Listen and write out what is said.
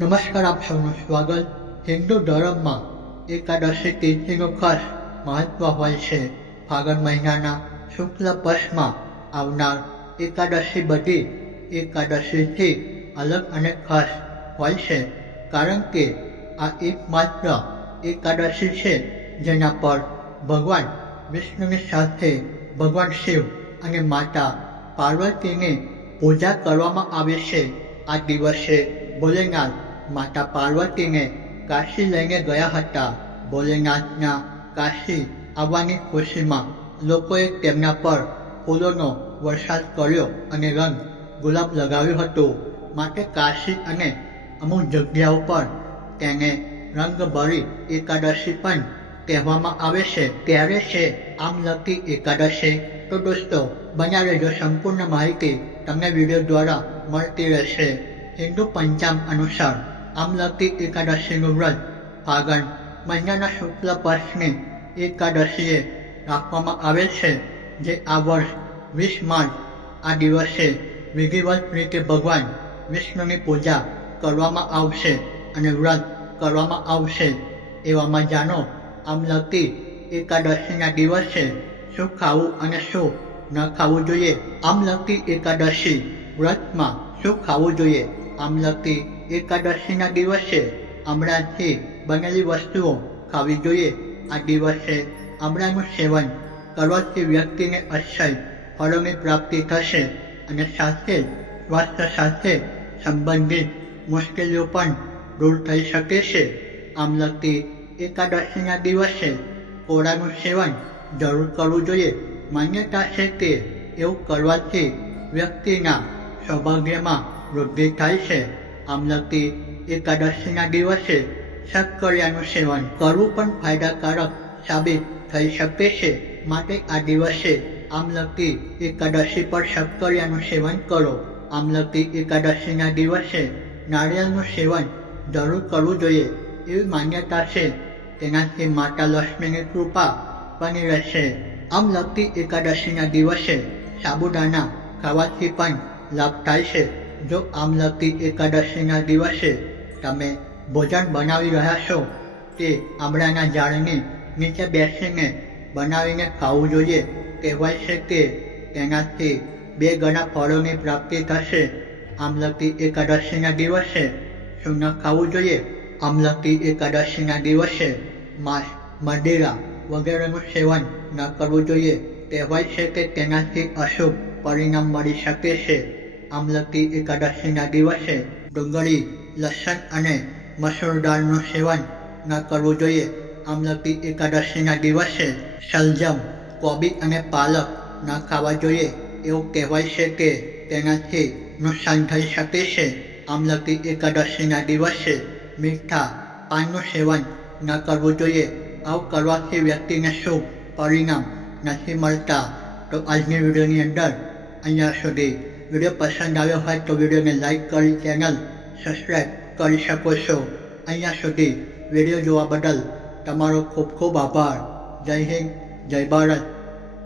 નમસ્કાર, આપ સૌનું સ્વાગત. હિન્દુ ધર્મમાં એકાદશી તિથિનું ખાસ મહત્વ હોય છે. ફાગણ મહિનાના શુક્લ પક્ષમાં આવનાર એકાદશી બધી એકાદશીથી અલગ અને ખાસ હોય છે, કારણ કે આ એકમાત્ર એકાદશી છે જેના પર ભગવાન વિષ્ણુની સાથે ભગવાન શિવ અને માતા પાર્વતીની પૂજા કરવામાં આવે છે. આ દિવસે ભોલેનાથ માતા પાર્વતીને કાશી લઈને ગયા હતા. ભોલેનાથના કાશી આવવાની ખુશીમાં લોકોએ તેમના પર ફૂલોનો વરસાદ કર્યો અને રંગ ગુલાબ લગાવ્યું હતું. માટે કાશી અને અમુક જગ્યાઓ પર તેને રંગભરી એકાદશી પણ કહેવામાં આવે છે. ત્યારે છે આમલકી એકાદશી. તો દોસ્તો, બન્યા રહેજો, સંપૂર્ણ માહિતી તમને વિડીયો દ્વારા મળતી રહેશે. હિન્દુ પંચાંગ અનુસાર આમલકી એકાદશીનું વ્રત ફાગણ મહિનાના શુક્લ પક્ષની એકાદશીએ રાખવામાં આવે છે, જે આ વર્ષ 20 માર્ચ આ દિવસે વિધિવત રીતે ભગવાન વિષ્ણુની પૂજા કરવામાં આવશે અને વ્રત કરવામાં આવશે. એવામાં જાણો, આમલકી એકાદશીના દિવસે શું ખાવું અને શું ન ખાવું જોઈએ. આમલકી એકાદશી વ્રતમાં શું ખાવું જોઈએ. આમલકી એકાદશીના દિવસે આમળાથી બનેલી વસ્તુઓ ખાવી જોઈએ. આ દિવસે આમળાનું સેવન કરવાથી વ્યક્તિને અક્ષય ફળોની પ્રાપ્તિ થશે અને સાથે સ્વાસ્થ્ય સાથે સંબંધિત મુશ્કેલીઓ પણ દૂર થઈ શકે છે. આમલકી એકાદશીના દિવસે કોળાનું સેવન જરૂર કરવું જોઈએ. માન્યતા છે કે એવું કરવાથી વ્યક્તિના સૌભાગ્યમાં વૃદ્ધિ થાય છે. આમલકી એકાદશીના દિવસે શક્કરિયાનું સેવન કરવું પણ ફાયદાકારક સાબિત થઈ શકે છે. માટે આ દિવસે આમલકી એકાદશી પર શક્કરિયાનું સેવન કરો. આમલકી એકાદશીના દિવસે નારિયેળનું સેવન જરૂર કરવું જોઈએ. એવી માન્યતા છે, તેનાથી માતા લક્ષ્મીની કૃપા બની રહેશે. આમલકી એકાદશીના દિવસે સાબુદાણા ખાવાથી પણ લાભ થાય છે. જો આમલકી એકાદશીના દિવસે તમે ભોજન બનાવી રહ્યા છો, તે આંબળાના ઝાડની નીચે બેસીને બનાવીને ખાવું જોઈએ. કહેવાય છે કે તેનાથી 2 ગણા ફળોની પ્રાપ્તિ થશે. આમલકી એકાદશીના દિવસે શું ન ખાવું જોઈએ. આમલકી એકાદશીના દિવસે માંસ, મદિરા વગેરેનું સેવન ન કરવું જોઈએ. કહેવાય છે કે તેનાથી અશુભ પરિણામ મળી શકે છે. આમલકી એકાદશીના દિવસે ડુંગળી, લસણ અને મસૂર દાળનું સેવન ન કરવું જોઈએ. આમલકી એકાદશીના દિવસે શલજમ, કોબી અને પાલક ન ખાવા જોઈએ. એવું કહેવાય છે કે તેનાથી નુકસાન થઈ શકે છે. આમલકી એકાદશીના દિવસે મીઠા પાનનું સેવન ન કરવું જોઈએ. આવું કરવાથી વ્યક્તિને શુભ પરિણામ નથી મળતા. તો આજની વિડીયોની અંદર અહીંયા સુધી. વિડીયો પસંદ આવ્યો હોય તો વિડીયોને લાઈક કરી ચેનલ સબસ્ક્રાઈબ કરી શકો છો. અહીંયા સુધી વિડીયો જોવા બદલ તમારો ખૂબ ખૂબ આભાર. જય હિન્દ, જય ભારત.